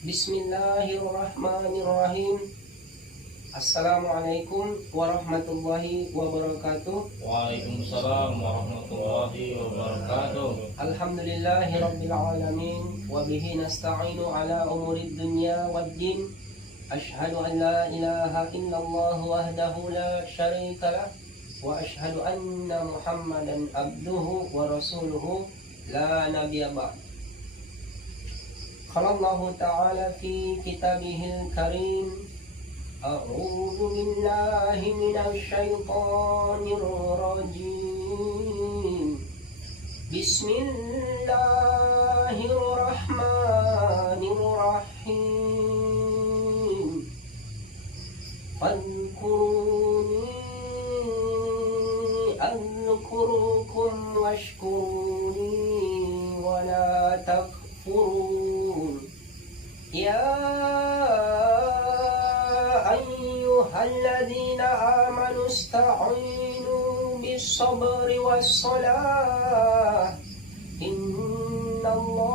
Bismillahirrahmanirrahim. Assalamualaikum warahmatullahi wabarakatuh. Waalaikumsalam warahmatullahi wabarakatuh. Alhamdulillahi rabbil alamin. Wabihi nasta'inu ala umurid dunya waddin. Ashhadu an la ilaha illallah wahdahu la syarika lah. Wa ashhadu anna muhammadan abduhu wa rasuluhu la nabiyya ba'd. Qala Allah ta'ala fi kitabihil karim. A'udzu billahi minasy syaithanir rajim. Bismillahirrahmanirrahim. Fadhkuruni azkurukum washkuruni wa la takfurun. Ya ayyuhalladzina amanu ista'inu bis-sabri was-salah. Innallaha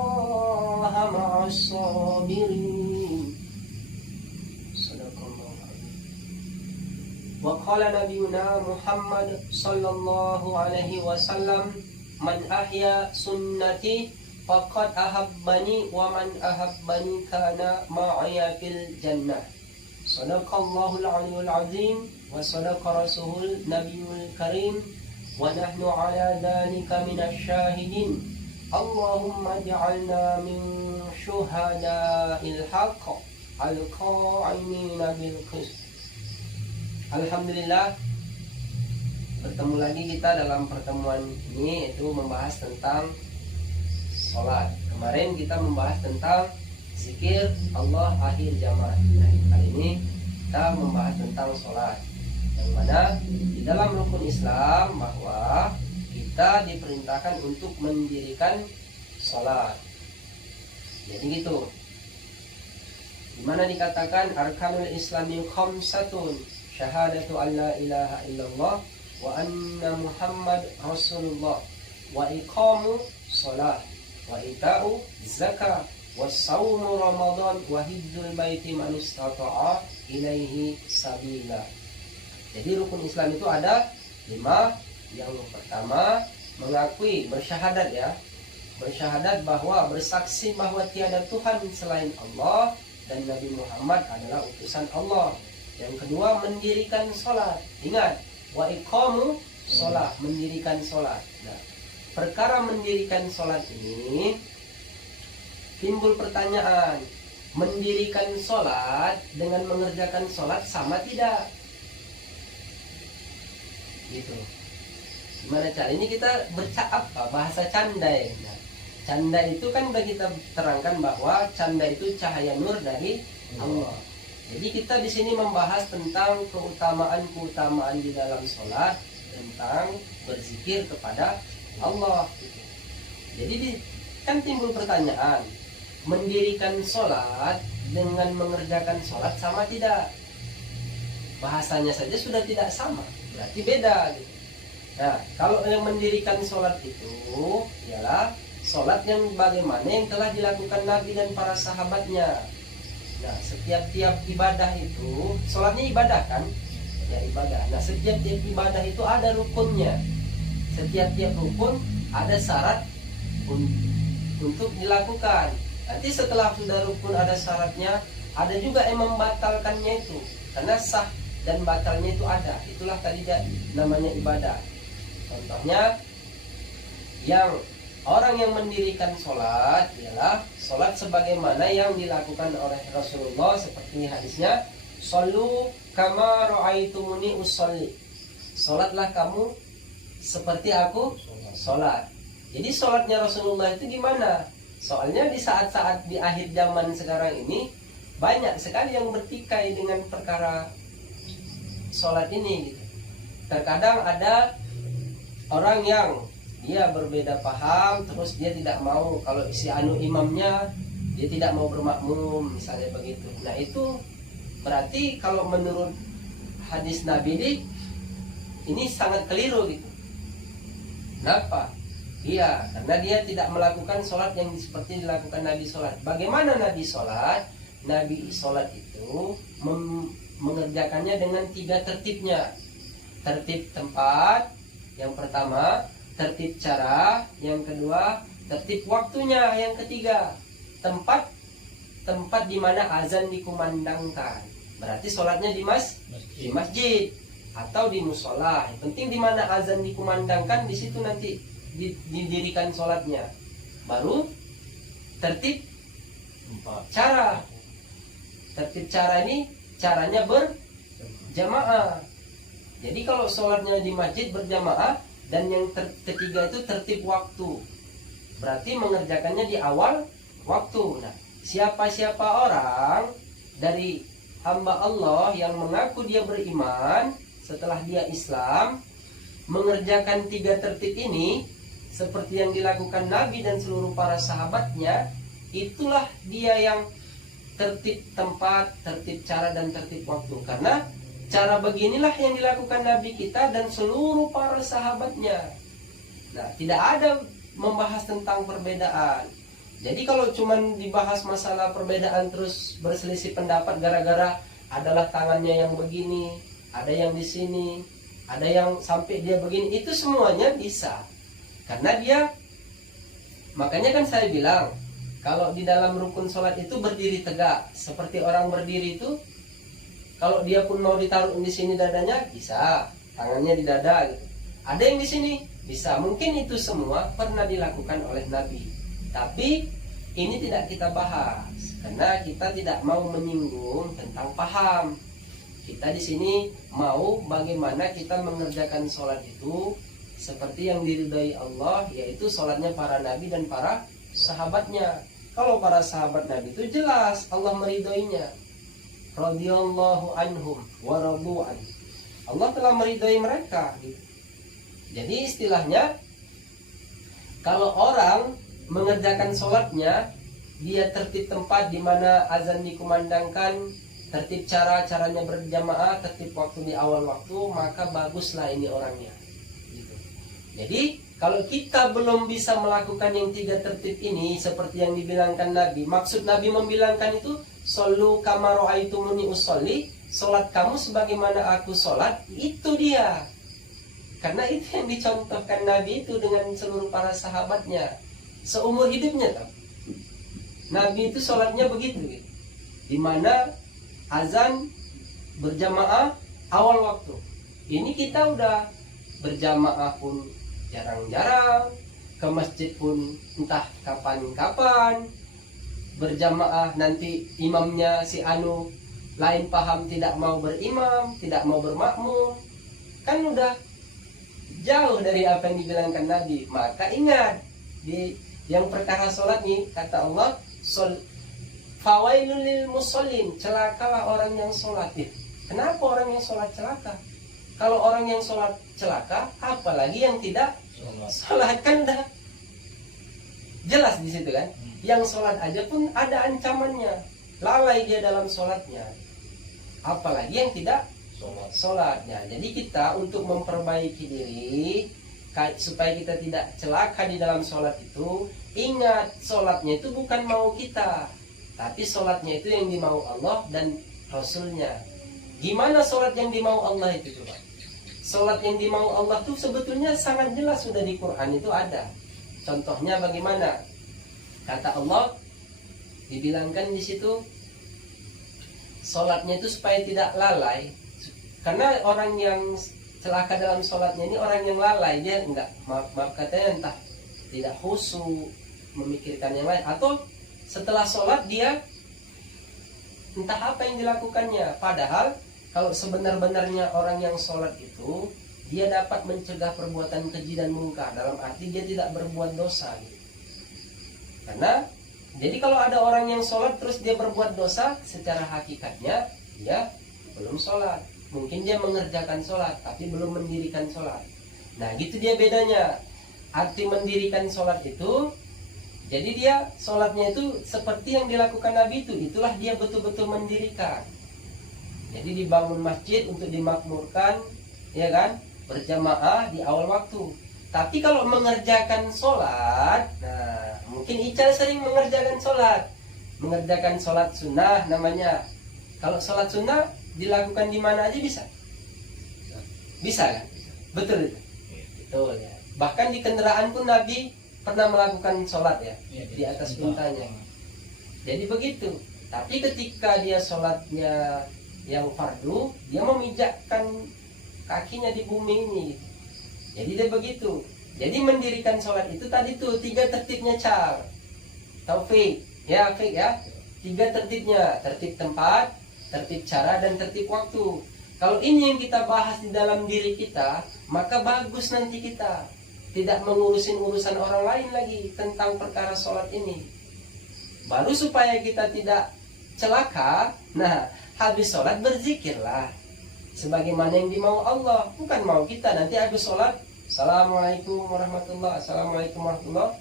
ma'as-sabirin. Sadaqallahu adzim. Wa qala nabiyuna Muhammad sallallahu alaihi wasallam, man ahya sunnati faqad ahabbani wa man ahabbani kana ma'aya fil jannah. Sadaqallahul aliyyul azim wa sadaqa rasulul nabiyul karim wa nahnu ala dzalika minasy syahidin. Allahumma ij'alna min syuhada'il haqq al-qa'imina bil qist. Alhamdulillah, bertemu lagi kita dalam pertemuan ini, yaitu membahas tentang sholat. Kemarin kita membahas tentang zikir Allah akhir zaman. Nah, kali ini kita membahas tentang sholat, yang mana di dalam rukun Islam bahwa kita diperintahkan untuk mendirikan sholat. Jadi gitu, dimana dikatakan arkanul islami khamsatun, syahadatu an la ilaha illallah wa anna muhammad rasulullah wa iqamu sholat wa ita'u zakah wa sawmu ramadan wa hijjul baiti man istata'a ilaihi sabila. Jadi rukun Islam itu ada 5. Yang pertama, mengakui, bersyahadat ya, bersyahadat bahwa, bersaksi bahwa tiada Tuhan selain Allah dan Nabi Muhammad adalah utusan Allah. Yang kedua, mendirikan sholat. Ingat, wa iqamu sholat, mendirikan sholat. Nah, perkara mendirikan sholat ini timbul pertanyaan, mendirikan sholat dengan mengerjakan sholat sama tidak? Gitu. Gimana cara? Ini kita bercakap bahasa candai. Nah, candai itu kan udah kita terangkan bahwa candai itu cahaya nur dari Allah. Jadi kita di sini membahas tentang keutamaan di dalam sholat, tentang berzikir kepada Allah. Jadi kan timbul pertanyaan, mendirikan sholat dengan mengerjakan sholat sama tidak? Bahasanya saja sudah tidak sama, berarti beda gitu. Nah, kalau yang mendirikan sholat itu ialah sholat yang bagaimana yang telah dilakukan Nabi dan para sahabatnya. Nah, setiap ibadah itu, sholatnya ibadah kan? Ya, ibadah. Nah, setiap ibadah itu ada rukunnya. Setiap rukun ada syarat untuk dilakukan. Nanti setelah sudah rukun ada syaratnya, ada juga yang membatalkannya itu. Karena sah dan batalnya itu ada. Itulah tadi namanya ibadah. Contohnya, orang yang mendirikan sholat ialah sholat sebagaimana yang dilakukan oleh Rasulullah, seperti hadisnya, shollu kama ra'aitumuni usolli. Sholatlah kamu seperti aku sholat. Jadi sholatnya Rasulullah itu gimana? Soalnya di saat-saat di akhir zaman sekarang ini banyak sekali yang bertikai dengan perkara sholat ini gitu. Terkadang ada orang yang dia berbeda paham, terus dia tidak mau, kalau si imamnya dia tidak mau bermakmum misalnya begitu. Nah, itu berarti kalau menurut hadis Nabi ini sangat keliru gitu. Kenapa? Iya, karena dia tidak melakukan sholat yang seperti dilakukan Nabi sholat. Bagaimana Nabi sholat? Nabi sholat itu mengerjakannya dengan 3 tertibnya. Tertib tempat, yang pertama. Tertib cara, yang kedua. Tertib waktunya, yang ketiga. Tempat di mana azan dikumandangkan. Berarti sholatnya di masjid atau di musola. Yang penting di mana azan dikumandangkan, di situ nanti didirikan sholatnya. Baru tertib cara. Tertib cara ini caranya berjamaah. Jadi kalau sholatnya di masjid berjamaah, dan yang ketiga itu tertib waktu, berarti mengerjakannya di awal waktu. Nah, siapa-siapa orang dari hamba Allah yang mengaku dia beriman setelah dia Islam, mengerjakan 3 tertib ini seperti yang dilakukan Nabi dan seluruh para sahabatnya, itulah dia yang tertib tempat, tertib cara, dan tertib waktu. Karena cara beginilah yang dilakukan Nabi kita dan seluruh para sahabatnya. Nah, tidak ada membahas tentang perbedaan. Jadi kalau cuman dibahas masalah perbedaan terus berselisih pendapat gara-gara adalah tangannya yang begini, ada yang di sini, ada yang sampai dia begini, itu semuanya bisa. Karena dia, makanya kan saya bilang, kalau di dalam rukun sholat itu berdiri tegak, seperti orang berdiri itu, kalau dia pun mau ditaruh di sini dadanya, bisa, tangannya di dada gitu. Ada yang di sini, bisa. Mungkin itu semua pernah dilakukan oleh Nabi. Tapi ini tidak kita bahas, karena kita tidak mau menyinggung tentang paham. Kita di sini mau bagaimana kita mengerjakan sholat itu seperti yang diridhai Allah, yaitu sholatnya para nabi dan para sahabatnya. Kalau para sahabat Nabi itu jelas Allah meridhoinya. Radhiyallahu anhum wa radu an. Allah telah meridhoi mereka gitu. Jadi istilahnya, kalau orang mengerjakan sholatnya, dia tertib tempat di mana azan dikumandangkan, tertib caranya berjamaah, tertib waktu di awal waktu, maka baguslah ini orangnya gitu. Jadi kalau kita belum bisa melakukan yang 3 tertib ini seperti yang dibilangkan Nabi, maksud Nabi membilangkan itu, shollu kama ra'aitumuni usolli, sholat kamu sebagaimana aku sholat, itu dia. Karena itu yang dicontohkan Nabi itu dengan seluruh para sahabatnya seumur hidupnya kan. Nabi itu sholatnya begitu gitu. Dimana azan berjamaah awal waktu. Ini kita udah berjamaah pun jarang-jarang, ke masjid pun entah kapan-kapan, berjamaah nanti imamnya si anu lain paham, tidak mau berimam, tidak mau bermakmum, kan udah jauh dari apa yang dibilangkan Nabi. Maka ingat, di yang perkara sholat nih, kata Allah, fawailul lil musallin, celakalah orang yang sholat. Kenapa orang yang sholat celaka? Kalau orang yang sholat celaka, apalagi yang tidak sholat, kan udah jelas di situ kan. Yang sholat aja pun ada ancamannya, lalai dia dalam sholatnya, apalagi yang tidak sholatnya. Jadi kita untuk memperbaiki diri supaya kita tidak celaka di dalam sholat itu, ingat, sholatnya itu bukan mau kita, tapi sholatnya itu yang dimau Allah dan Rasulnya. Gimana sholat yang dimau Allah itu coba? Sholat yang dimau Allah itu sebetulnya sangat jelas, sudah di Quran itu ada. Contohnya bagaimana? Kata Allah, dibilangkan di situ, sholatnya itu supaya tidak lalai. Karena orang yang celaka dalam sholatnya ini orang yang lalai, dia enggak, maaf katanya, entah tidak khusyuk, memikirkan yang lain, atau setelah sholat dia entah apa yang dilakukannya. Padahal kalau sebenar-benarnya orang yang sholat itu, dia dapat mencegah perbuatan keji dan mungkar, dalam arti dia tidak berbuat dosa gitu. Karena jadi kalau ada orang yang sholat terus dia berbuat dosa, secara hakikatnya dia belum sholat. Mungkin dia mengerjakan sholat tapi belum mendirikan sholat. Nah gitu dia bedanya. Arti mendirikan sholat itu, jadi dia sholatnya itu seperti yang dilakukan Nabi itu, itulah dia betul-betul mendirikan. Jadi dibangun masjid untuk dimakmurkan, ya kan, berjamaah di awal waktu. Tapi kalau mengerjakan sholat, nah mungkin Ical sering mengerjakan sholat. Mengerjakan sholat sunnah namanya. Kalau sholat sunnah dilakukan di mana aja bisa? Bisa kan? Betul itu? Betul ya. Bahkan di kendaraan pun Nabi pernah melakukan sholat ya, di atas untanya. Jadi begitu. Tapi ketika dia sholatnya yang fardu, dia memijakkan kakinya di bumi ini. Jadi dia begitu. Jadi mendirikan sholat itu tadi tuh 3 tertibnya Cal. Taufik, ya Fik ya. 3 tertibnya, tertib tempat, tertib cara, dan tertib waktu. Kalau ini yang kita bahas di dalam diri kita, maka bagus nanti kita tidak mengurusin urusan orang lain lagi tentang perkara sholat ini. Baru supaya kita tidak celaka, nah habis sholat berzikirlah sebagaimana yang dimau Allah, bukan mau kita nanti habis sholat Assalamualaikum warahmatullah, Assalamualaikum warahmatullah,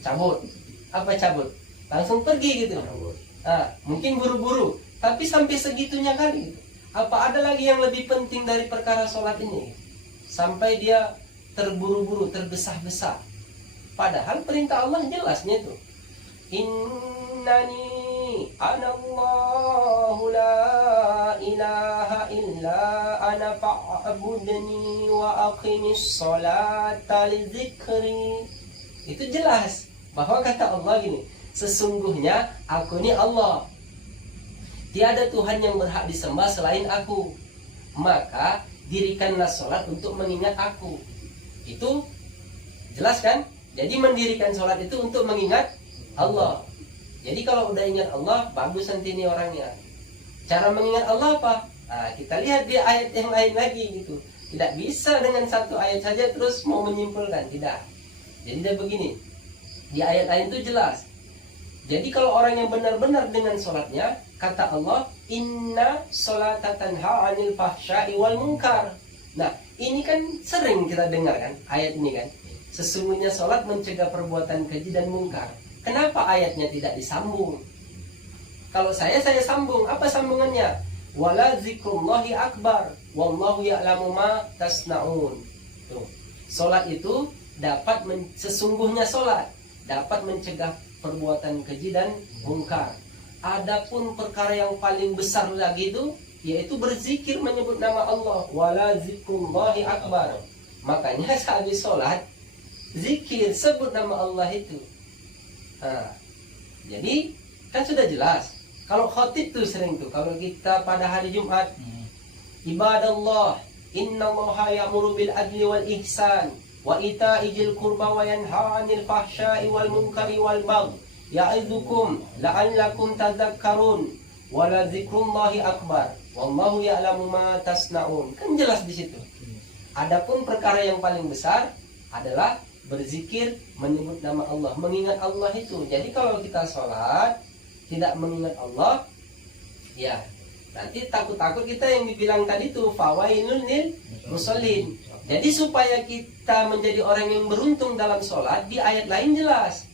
cabut. Apa cabut? Langsung pergi gitu. Nah, mungkin buru-buru, tapi sampai segitunya kali. Apa ada lagi yang lebih penting dari perkara sholat ini? Sampai dia terburu-buru, tergesa-gesa. Padahal perintah Allah jelasnya itu. Innani anallahu la ilaha illa ana fa'budni wa aqimis sholata li dzikri. Itu jelas bahwa kata Allah gini, sesungguhnya aku ini Allah, tiada Tuhan yang berhak disembah selain aku, maka dirikanlah sholat untuk mengingat aku. Itu jelas kan? Jadi mendirikan sholat itu untuk mengingat Allah. Jadi kalau udah ingat Allah, bagus nanti ini orangnya. Cara mengingat Allah apa? Nah, kita lihat di ayat yang lain lagi gitu. Tidak bisa dengan satu ayat saja terus mau menyimpulkan, tidak. Jadi dia begini, di ayat lain itu jelas. Jadi kalau orang yang benar-benar dengan sholatnya, kata Allah, inna sholata tanha 'anil fahsya'i wal munkar. Nah, ini kan sering kita dengar kan ayat ini kan. Sesungguhnya sholat mencegah perbuatan keji dan mungkar. Kenapa ayatnya tidak disambung? Kalau saya sambung. Apa sambungannya? Wala zikrullahi akbar, wallahu ya'lamu ma tasna'un. Tuh. Sholat itu dapat sesungguhnya sholat dapat mencegah perbuatan keji dan mungkar. Adapun perkara yang paling besar lagi itu yaitu berzikir menyebut nama Allah. Wala zikrullahi akbar. Makanya habis sholat zikir, sebut nama Allah itu. Nah, jadi kan sudah jelas. Kalau khotib tuh sering tuh, kalau kita pada hari Jumat, ibadallah, innallaha ya'muru bil adli wal ihsan wa ita'i dzil qurba wa yanha 'anil fahsya'i wal munkari wal baghi ya'idzukum la'allakum tadhakkarun wa la dzikrullahi akbar wallahu ya'lamu ma tasna'un. Kan jelas di situ. Adapun perkara yang paling besar adalah berzikir, menyebut nama Allah, mengingat Allah itu. Jadi kalau kita sholat tidak mengingat Allah, ya nanti takut-takut kita yang dibilang tadi tuh fawailun lil musallin. Jadi supaya kita menjadi orang yang beruntung dalam sholat, di ayat lain jelas,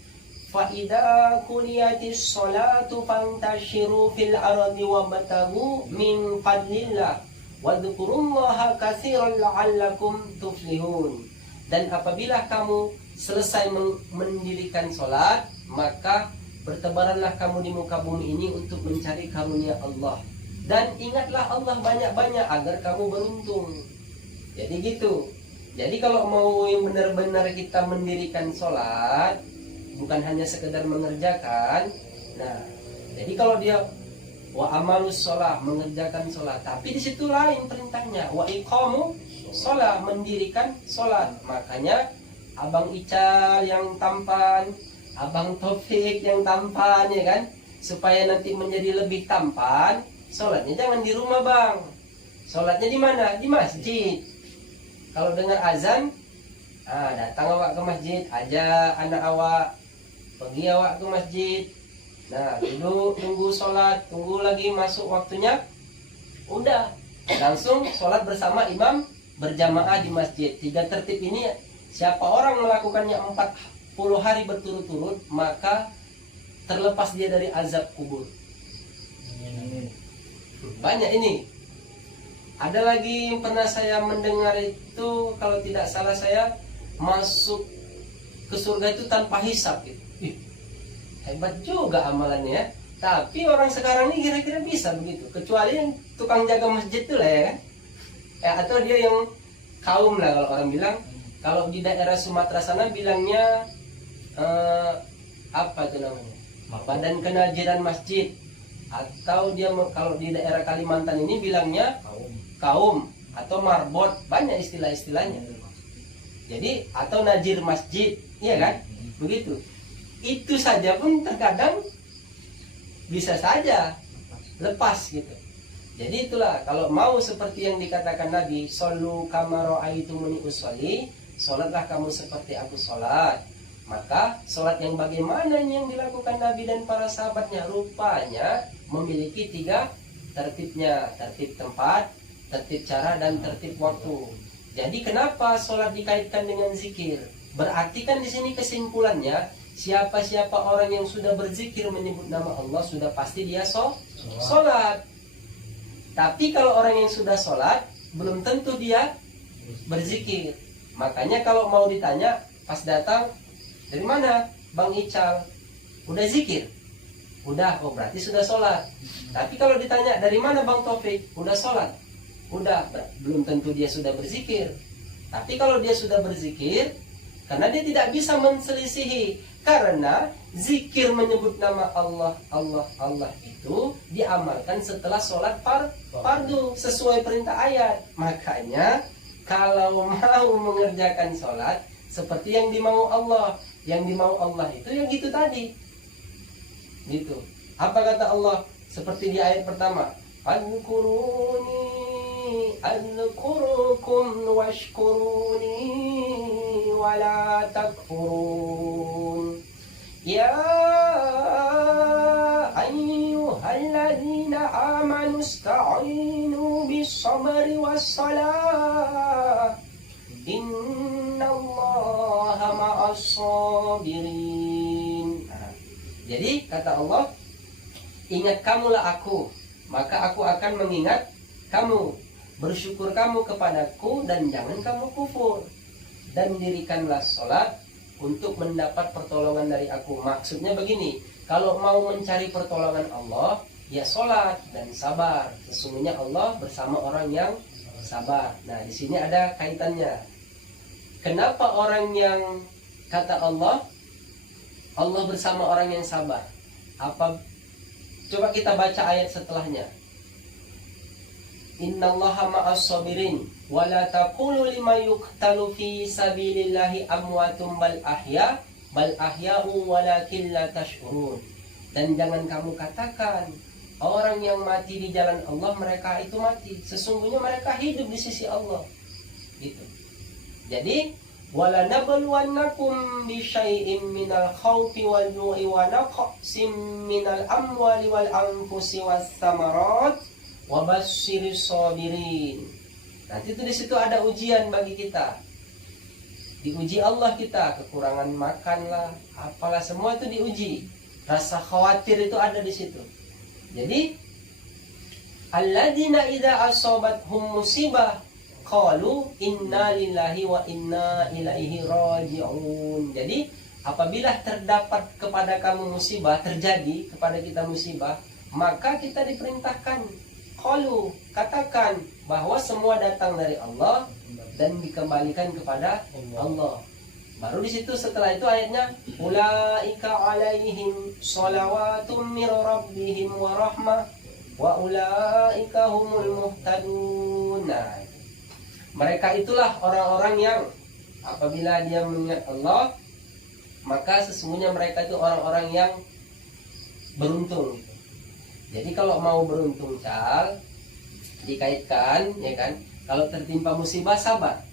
fa idza quliyatis sholatu fantashiru fil ardi wabtaghu min fadlillah wadhkurullaha katsiran la'allakum tuflihun. Dan apabila kamu selesai mendirikan sholat, maka bertebaranlah kamu di muka bumi ini untuk mencari karunia Allah. Dan ingatlah Allah banyak-banyak agar kamu beruntung. Jadi gitu. Jadi kalau mau yang benar-benar kita mendirikan sholat, bukan hanya sekedar mengerjakan. Nah, jadi kalau dia wa amalus sholat, mengerjakan sholat, tapi di situ lain perintahnya, wa iqamu sholat, mendirikan sholat. Makanya Abang Ical yang tampan, Abang Taufik yang tampan, ya kan, supaya nanti menjadi lebih tampan, sholatnya jangan di rumah bang, sholatnya di mana? Di masjid. Kalau dengar azan, datang awak ke masjid, ajak anak awak, pergi awak ke masjid. Nah, duduk tunggu sholat, tunggu lagi masuk waktunya, udah langsung sholat bersama imam berjamaah di masjid. 3 tertib ini siapa orang melakukannya 40 hari berturut-turut, maka terlepas dia dari azab kubur. Banyak ini. Ada lagi yang pernah saya mendengar itu, kalau tidak salah saya, masuk ke surga itu tanpa hisab gitu. Ih, hebat juga amalannya ya. Tapi orang sekarang ini kira-kira bisa begitu, kecuali yang tukang jaga masjid itu lah ya kan. Atau dia yang kaum lah kalau orang bilang. Kalau di daerah Sumatera sana bilangnya apa itu namanya? Badan Kenajiran Masjid. Atau dia kalau di daerah Kalimantan ini bilangnya kaum atau marbot, banyak istilah-istilahnya. Jadi atau najir masjid, iya kan? Begitu. Itu saja pun terkadang bisa saja lepas gitu. Jadi itulah kalau mau seperti yang dikatakan Nabi, shollu kama ra'aitumuni usolli, sholatlah kamu seperti aku sholat. Maka sholat yang bagaimana yang dilakukan Nabi dan para sahabatnya, rupanya memiliki 3 tertibnya: tertib tempat, tertib cara, dan tertib waktu. Jadi kenapa sholat dikaitkan dengan zikir? Berarti kan di sini kesimpulannya, siapa-siapa orang yang sudah berzikir menyebut nama Allah, sudah pasti dia sholat. Tapi kalau orang yang sudah sholat, belum tentu dia berzikir. Makanya kalau mau ditanya, pas datang, dari mana Bang Ical? Udah zikir? Udah, oh berarti sudah sholat. Tapi kalau ditanya, dari mana Bang Taufik? Udah sholat? Udah, belum tentu dia sudah berzikir. Tapi kalau dia sudah berzikir, karena dia tidak bisa menselisihi, karena zikir menyebut nama Allah, Allah, Allah itu diamalkan setelah sholat fardu sesuai perintah ayat. Makanya kalau mau mengerjakan sholat seperti yang dimau Allah, yang dimau Allah itu yang gitu tadi, gitu. Apa kata Allah seperti di ayat pertama? Adkuruni adkurukum washkuruni wala takfurun. Ya ayyuhalladzina amanu ista'inu bis-sabri was-salah innallaha ma'as-sabirin. Jadi kata Allah, ingat kamulah aku, maka aku akan mengingat kamu. Bersyukur kamu kepadaku dan jangan kamu kufur. Dan dirikanlah sholat untuk mendapat pertolongan dari aku. Maksudnya begini, kalau mau mencari pertolongan Allah, ya sholat dan sabar. Sesungguhnya Allah bersama orang yang sabar. Nah, di sini ada kaitannya. Kenapa orang yang kata Allah bersama orang yang sabar? Apa? Coba kita baca ayat setelahnya. Innallaha ma'as-sabirin wa la taqulu liman yuqtalu fi sabilillahi amwatum bal ahya'u walakin la tash'urun. Dan jangan kamu katakan orang yang mati di jalan Allah mereka itu mati, sesungguhnya mereka hidup di sisi Allah. Gitu. Jadi wala nabluwannakum bi syai'in minal khawfi wal ju'i wa naqsim minal amwali wal anfusi was samarat wabasyiris sabirin. Nanti itu di situ ada ujian bagi kita. Diuji Allah kita, kekurangan makan lah, apalah semua itu diuji. Rasa khawatir itu ada di situ. Jadi alladzina idza asabathum musibah qalu inna lillahi wa inna ilaihi raji'un. Jadi apabila terdapat kepada kamu musibah, terjadi kepada kita musibah, maka kita diperintahkan qalu, katakan bahwa semua datang dari Allah dan dikembalikan kepada Allah. Baru di situ setelah itu ayatnya ulaika alaihim shalawatun mir rabbihim wa rahmah wa ulaika humul muhtadun. Nah, mereka itulah orang-orang yang apabila dia mengingat Allah, maka sesungguhnya mereka itu orang-orang yang beruntung. Jadi kalau mau beruntung dikaitkan, ya kan? Kalau tertimpa musibah sabar,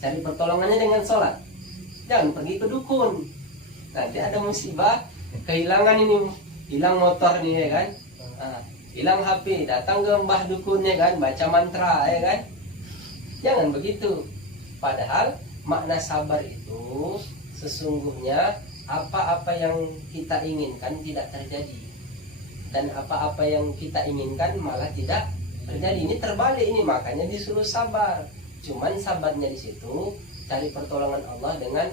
cari pertolongannya dengan sholat. Jangan pergi ke dukun. Nanti ada musibah, kehilangan ini, hilang motor nih, ya kan? Hilang HP, datang ke mbah dukunnya kan, baca mantra, ya kan? Jangan begitu. Padahal makna sabar itu sesungguhnya apa-apa yang kita inginkan tidak terjadi. Dan apa-apa yang kita inginkan malah tidak terjadi. Ini terbalik ini, makanya disuruh sabar. Cuman sabarnya di situ cari pertolongan Allah dengan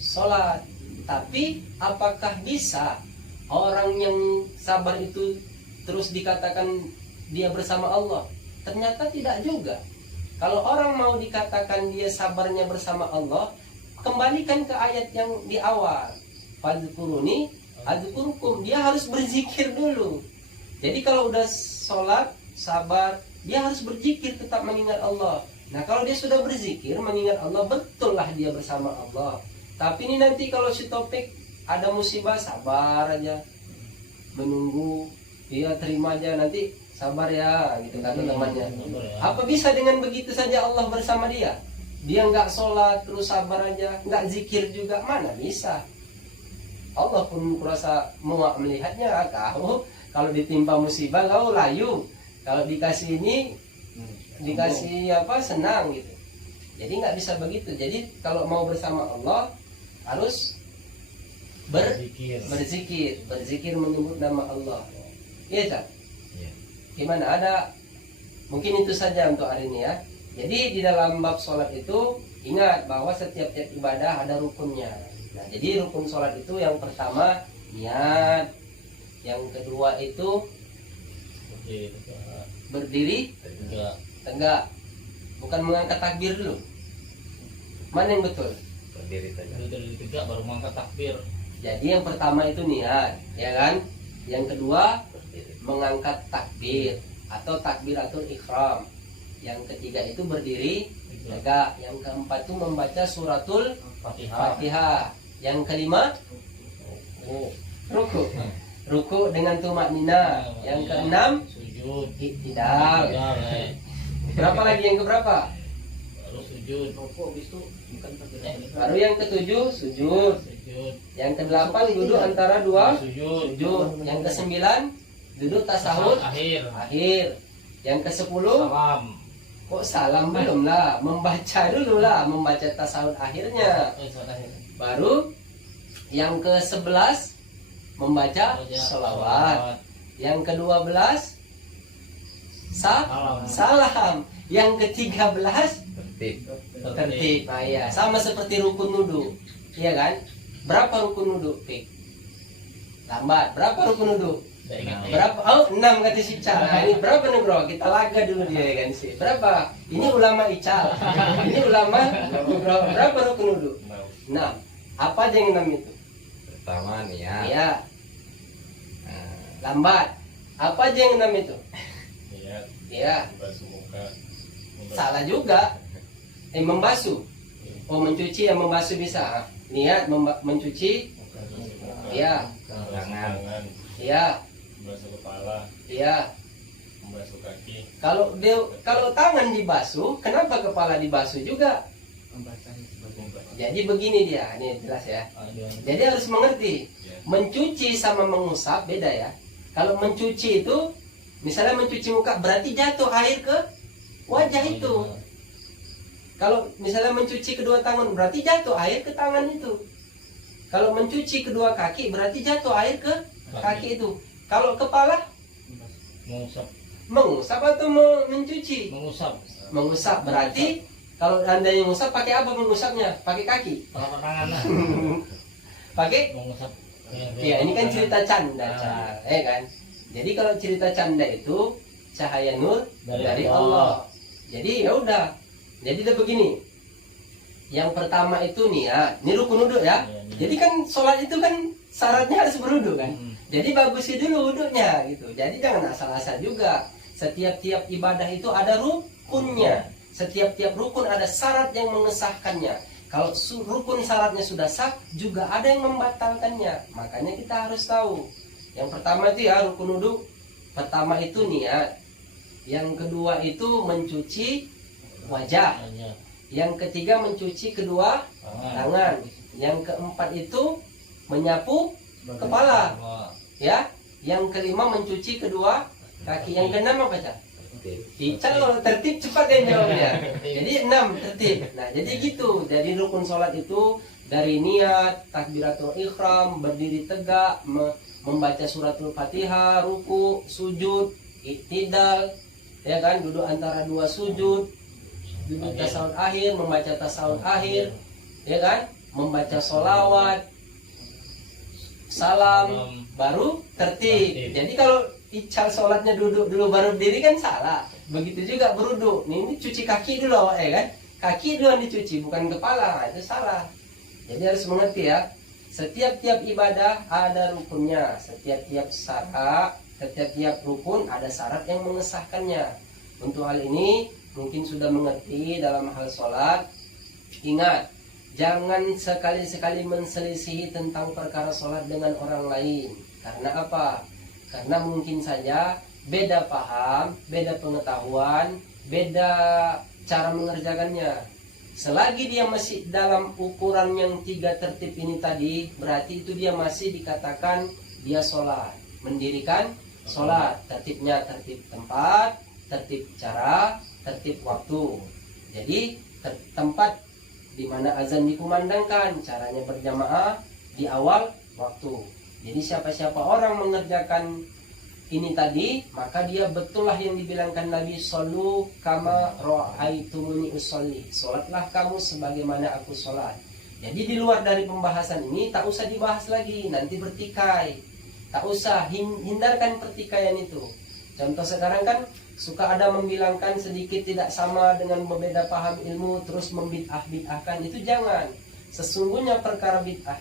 sholat. Tapi apakah bisa orang yang sabar itu terus dikatakan dia bersama Allah? Ternyata tidak juga. Kalau orang mau dikatakan dia sabarnya bersama Allah, kembalikan ke ayat yang di awal. Fadzkuruni adzkurukum. Dia harus berzikir dulu. Jadi kalau udah sholat, sabar, dia harus berzikir, tetap mengingat Allah. Nah kalau dia sudah berzikir, mengingat Allah, betul lah dia bersama Allah. Tapi ini nanti kalau si Topik ada musibah, sabar aja, menunggu, dia terima aja, nanti sabar ya, gitu kata temannya. Apa bisa dengan begitu saja Allah bersama dia? Dia nggak sholat terus sabar aja, nggak zikir juga, mana bisa? Allah pun kurasa muak melihatnya. Kau kalau ditimpa musibah kau layu, kalau dikasih ini dikasih apa senang gitu. Jadi nggak bisa begitu. Jadi kalau mau bersama Allah harus berzikir menyebut nama Allah. Iya tak? Iya. Gimana, ada? Mungkin itu saja untuk hari ini ya. Jadi di dalam bab sholat itu ingat bahwa setiap ibadah ada rukunnya. Nah jadi rukun sholat itu yang pertama niat, yang kedua itu berdiri tegak, bukan mengangkat takbir dulu. Mana yang betul? Berdiri tegak baru mengangkat takbir. Jadi yang pertama itu niat, ya kan? Yang kedua mengangkat takbir atau takbiratul ikhram. Yang ketiga itu berdiri tegak. Yang keempat itu membaca suratul Fatihah. Yang kelima ruku dengan tumaknina. Yang keenam sujud. Iktidal. Berapa lagi yang keberapa? Baru sujud. Baru yang ketujuh sujud. Yang kedelapan duduk antara dua sujud. Yang kesembilan duduk tasahud akhir. Yang kesepuluh Salam. kok salam belum lah, membaca dulu lah, membaca tasahud akhirnya. Baru yang ke-11 membaca sholawat. Yang ke-12 salam. Yang ke-13 tertib. Nah, ya, sama seperti rukun wudu. Iya kan? Berapa rukun wudu? Lambat. Berapa rukun wudu? Berapa? Oh, 6 kata si Ical. Nah, ini berapa nih bro? Kita laga dulu dia ya kan sih. Berapa? Ini ulama Ical. Ini ulama bro. Berapa rukun wudu? 6. Apa aja yang 6 itu? Pertama niat. Iya. Lambat. Apa aja yang 6 itu? Niat. Iya. Basuh muka. Salah juga. Membasuh. Oh, mencuci, yang membasuh bisa. Niat mencuci. Iya. Tangan. Iya. Membasuh kepala. Iya. Membasuh kaki. Kalau tangan dibasuh, kenapa kepala dibasuh juga? Jadi begini dia, ini jelas ya. Jadi harus mengerti, mencuci sama mengusap beda ya. Kalau mencuci itu, misalnya mencuci muka, berarti jatuh air ke wajah itu. Kalau misalnya mencuci kedua tangan, berarti jatuh air ke tangan itu. Kalau mencuci kedua kaki, berarti jatuh air ke kaki itu. Kalau kepala, mengusap atau mencuci? Mengusap berarti kalau anda yang mengusap pakai apa mengusapnya? Pakai kaki? Telapak tangan lah. Pakai? Mengusap. Ya ini kan cerita canda, ya kan? Jadi kalau cerita canda itu cahaya nur dari Allah. Jadi ya udah. Jadi udah begini. Yang pertama itu niat. Ini rukun wudu ya. Jadi kan sholat itu kan syaratnya harus berwudu kan. Jadi bagusin dulu wudunya gitu. Jadi jangan asal-asal juga. Setiap ibadah itu ada rukunnya. Setiap rukun ada syarat yang mengesahkannya. Kalau rukun syaratnya sudah sah, juga ada yang membatalkannya. Makanya kita harus tahu. Yang pertama itu ya rukun wudu. Pertama itu niat. Yang kedua itu mencuci wajah. Yang ketiga mencuci kedua tangan. Yang keempat itu menyapu kepala. Ya. Yang kelima mencuci kedua kaki. Yang keenam apa Cak? Ical kalau tertib cepat yang jawabnya. Jadi 6 tertib. Nah jadi gitu. Jadi rukun sholat itu dari niat, takbiratul ikhram, berdiri tegak, membaca suratul Fatihah, ruku, sujud, iktidal, ya kan, duduk antara dua sujud, duduk Akhir. tasawuf akhir, membaca tasawuf akhir, ya kan? Membaca sholawat, salam, baru tertib. Jadi kalau ical sholatnya duduk dulu baru berdiri kan salah. Begitu juga beruduk. Ini cuci kaki dulu awak ya kan? Kaki dulu yang dicuci, bukan kepala. Itu salah. Jadi harus mengerti ya. Setiap-tiap ibadah ada rukunnya. Setiap-tiap syarat, setiap-tiap rukun ada syarat yang mengesahkannya. Untuk hal ini mungkin sudah mengerti dalam hal sholat. Ingat, jangan sekali-sekali menselisihi tentang perkara sholat dengan orang lain. Karena apa? Karena mungkin saja beda paham, beda pengetahuan, beda cara mengerjakannya. Selagi dia masih dalam ukuran yang 3 tertib ini tadi, berarti itu dia masih dikatakan dia sholat. Mendirikan sholat. Tertibnya tertib tempat, tertib cara, tertib waktu. Jadi tempat di mana azan dikumandangkan, caranya berjamaah di awal waktu. Jadi siapa-siapa orang mengerjakan ini tadi, maka dia betullah yang dibilangkan Nabi, shollu kama ra'aitumuni usolli. Sholatlah kamu sebagaimana aku sholat. Jadi di luar dari pembahasan ini tak usah dibahas lagi, nanti bertikai. Tak usah, hindarkan pertikaian itu. Contoh sekarang kan suka ada membilangkan sedikit tidak sama dengan berbeda paham ilmu terus membid'ah-bid'ahkan. Itu jangan. Sesungguhnya perkara bid'ah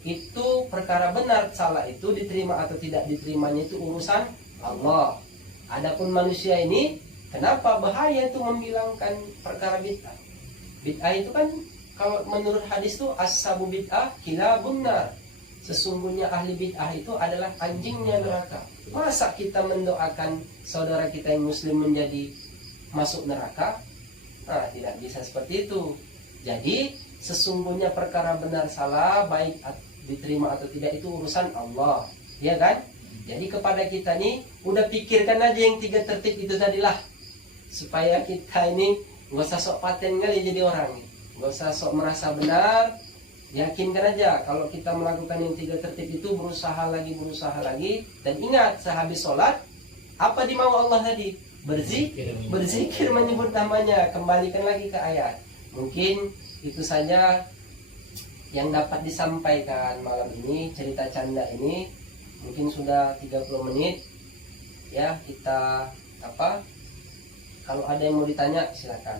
itu perkara benar, salah itu diterima atau tidak diterimanya itu urusan Allah. Adapun manusia ini, kenapa bahaya itu membilangkan perkara bid'ah? Bid'ah itu kan kalau menurut hadis itu as-sabu bid'ah kilabun nar. Sesungguhnya ahli bid'ah itu adalah anjingnya neraka. Masa kita mendoakan saudara kita yang muslim menjadi masuk neraka? Nah, tidak bisa seperti itu. Jadi sesungguhnya perkara benar salah, baik diterima atau tidak itu urusan Allah, ya kan? Jadi kepada kita nih udah pikirkan aja yang 3 tertib itu tadilah, supaya kita ini nggak usah sok paten kali jadi orang, nggak usah sok merasa benar. Yakinkan aja kalau kita melakukan yang 3 tertib itu, berusaha lagi, dan ingat sehabis sholat apa dimau Allah tadi? Berzikir menyebut namanya. Kembalikan lagi ke ayat. Mungkin itu saja yang dapat disampaikan malam ini, cerita canda ini. Mungkin sudah 30 menit ya. Kita kalau ada yang mau ditanya silakan.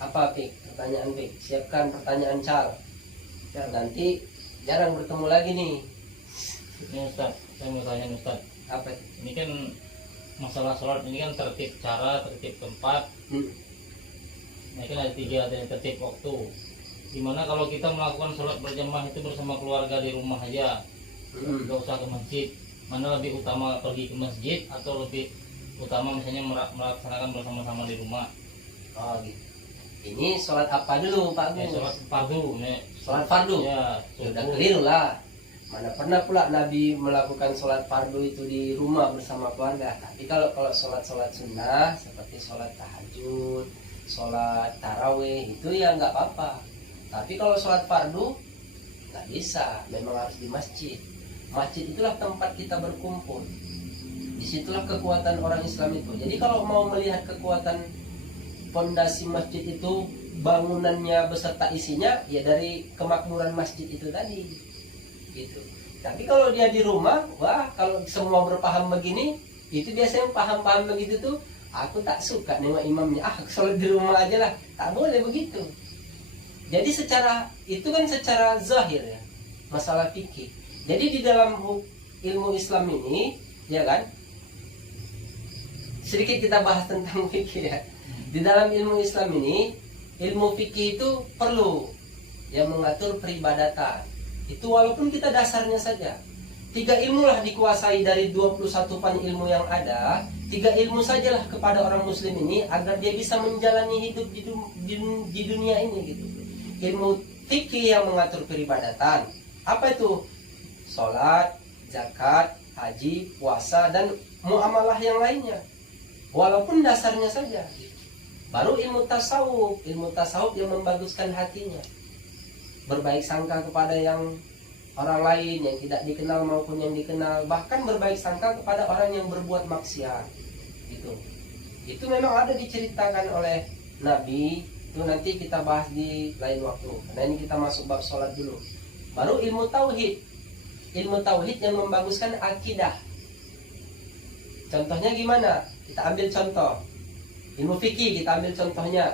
Apa Pik? Pertanyaan Pik? Siapkan pertanyaan Cal ya, nanti jarang bertemu lagi nih. Ini Ustaz, saya mau tanya Ustaz. Apa itu? Ini kan masalah sholat ini kan tertib cara, tertib tempat. Ini kan ada 3, ada yang tertib waktu. Dimana kalau kita melakukan sholat berjamaah itu bersama keluarga di rumah aja, nggak usah ke masjid. Mana lebih utama, pergi ke masjid atau lebih utama misalnya melaksanakan bersama-sama di rumah? Oh gitu. Ini sholat apa dulu Pak Gus? Sholat fardu. Sholat fardu? Ya, udah keliru lah. Mana pernah pula Nabi melakukan sholat fardu itu di rumah bersama keluarga. Tapi kalau sholat sunnah seperti sholat tahajud, sholat tarawih itu ya nggak apa-apa. Tapi kalau sholat fardu nggak bisa, memang harus di masjid. Masjid itulah tempat kita berkumpul. Disitulah kekuatan orang Islam itu. Jadi kalau mau melihat kekuatan fondasi masjid itu, bangunannya beserta isinya, ya dari kemakmuran masjid itu tadi. Gitu. Tapi kalau dia di rumah, wah kalau semua berpaham begini, itu biasanya paham-paham begitu tuh, aku tak suka nengok imamnya. Sholat di rumah aja lah, tak boleh begitu. Jadi itu kan secara zahir ya, masalah fikih. Jadi di dalam ilmu Islam ini, ya kan, sedikit kita bahas tentang fikih ya. Di dalam ilmu Islam ini, ilmu fikih itu perlu yang mengatur peribadatan. Itu walaupun kita dasarnya saja 3 ilmu lah dikuasai dari 21 pan ilmu yang ada. 3 ilmu sajalah kepada orang muslim ini agar dia bisa menjalani hidup di dunia ini gitu. Ilmu fikih yang mengatur peribadatan. Apa itu? Sholat, zakat, haji, puasa, dan muamalah yang lainnya. Walaupun dasarnya saja. Baru ilmu tasawuf yang membaguskan hatinya. Berbaik sangka kepada yang orang lain yang tidak dikenal maupun yang dikenal, bahkan berbaik sangka kepada orang yang berbuat maksiat gitu. Itu memang ada diceritakan oleh Nabi. Itu nanti kita bahas di lain waktu. Karena ini kita masuk bab sholat dulu. Baru ilmu tauhid. Ilmu tauhid yang membaguskan akidah. Contohnya gimana? Kita ambil contoh. Ilmu fikih kita ambil contohnya.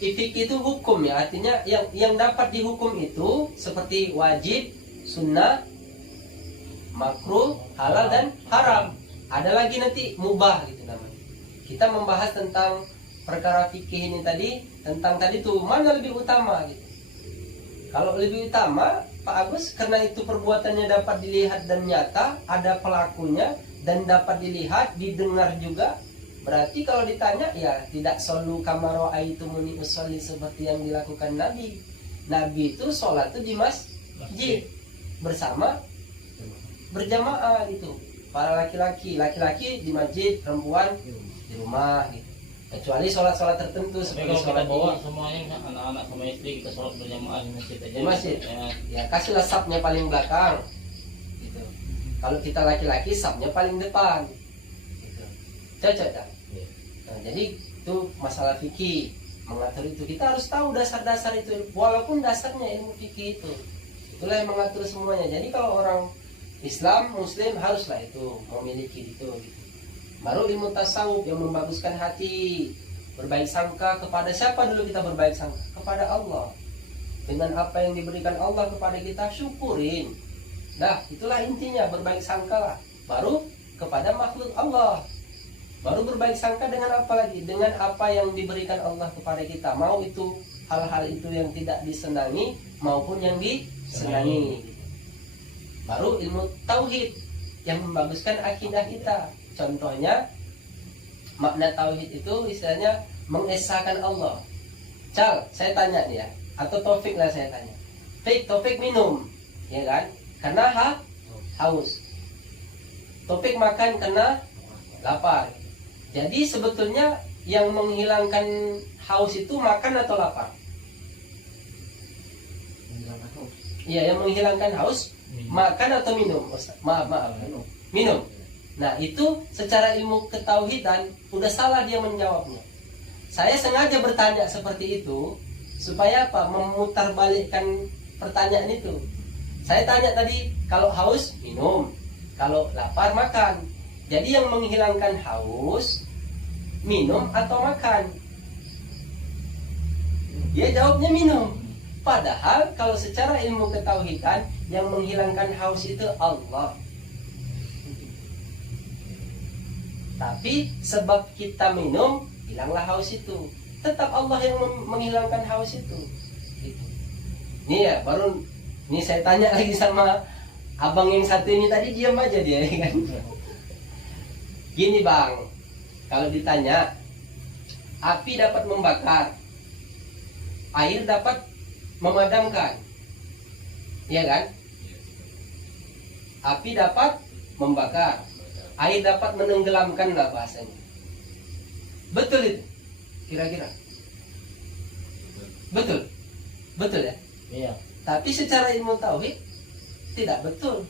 Fikih itu hukum ya, artinya yang dapat dihukum itu seperti wajib, sunnah, makruh, halal dan haram. Ada lagi nanti mubah gitu namanya. Kita membahas tentang perkara fikih ini tadi, tentang tadi tuh mana lebih utama gitu. Kalau lebih utama Pak Agus, karena itu perbuatannya dapat dilihat dan nyata, ada pelakunya dan dapat dilihat, didengar juga. Berarti kalau ditanya ya tidak solu kamaro aitumuni usolli seperti yang dilakukan Nabi. Nabi itu sholat itu di masjid bersama berjamaah gitu. Para laki-laki di masjid, perempuan di rumah gitu. Kecuali sholat-sholat tertentu Tapi seperti kalau sholat kita bawa ini. semuanya anak-anak sama istri kita sholat berjamaah di masjid aja. Di masjid. Ya. Ya kasihlah sapnya paling belakang gitu. Kalau kita laki-laki sapnya paling depan gitu. Cocok tak? Nah, jadi itu masalah fikih mengatur itu. Kita harus tahu dasar-dasar itu, walaupun dasarnya ilmu fikih itu. Itulah yang mengatur semuanya. Jadi kalau orang Islam, Muslim haruslah itu memiliki itu gitu. Baru ilmu tasawuf yang membaguskan hati, berbaik sangka kepada siapa dulu kita berbaik sangka? Kepada Allah. Dengan apa yang diberikan Allah kepada kita, syukurin. Nah, itulah intinya, berbaik sangka lah. Baru kepada makhluk Allah. Baru berbaik sangka dengan apa lagi? Dengan apa yang diberikan Allah kepada kita. Mau itu hal-hal itu yang tidak disenangi maupun yang disenangi. Baru ilmu tauhid yang membaguskan akidah kita. Contohnya makna tauhid itu istilahnya mengesahkan Allah. Cal, saya tanya dia, atau Taufik lah saya tanya. Taufik minum, ya kan? Karena haus. Taufik makan karena lapar. Jadi sebetulnya yang menghilangkan haus itu makan atau lapar? Iya, yang menghilangkan haus makan atau minum? Maaf, minum. Nah, itu secara ilmu ketauhidan udah salah dia menjawabnya. Saya sengaja bertanya seperti itu supaya apa? Memutarbalikkan pertanyaan itu. Saya tanya tadi, kalau haus minum, kalau lapar makan. Jadi yang menghilangkan haus minum atau makan? Dia jawabnya minum. Padahal kalau secara ilmu ketauhidan yang menghilangkan haus itu Allah. Tapi sebab kita minum, hilanglah haus itu. Tetap Allah yang menghilangkan haus itu. Gitu. Ini ya, baru ini saya tanya lagi sama abang yang satu ini tadi, diam aja dia kan. Gini bang, kalau ditanya, api dapat membakar, air dapat memadamkan, iya kan? Api dapat membakar, air dapat menenggelamkan lah bahasanya. Betul itu? Kira-kira? Betul? Betul ya? Iya. Tapi secara ilmu tauhid tidak betul.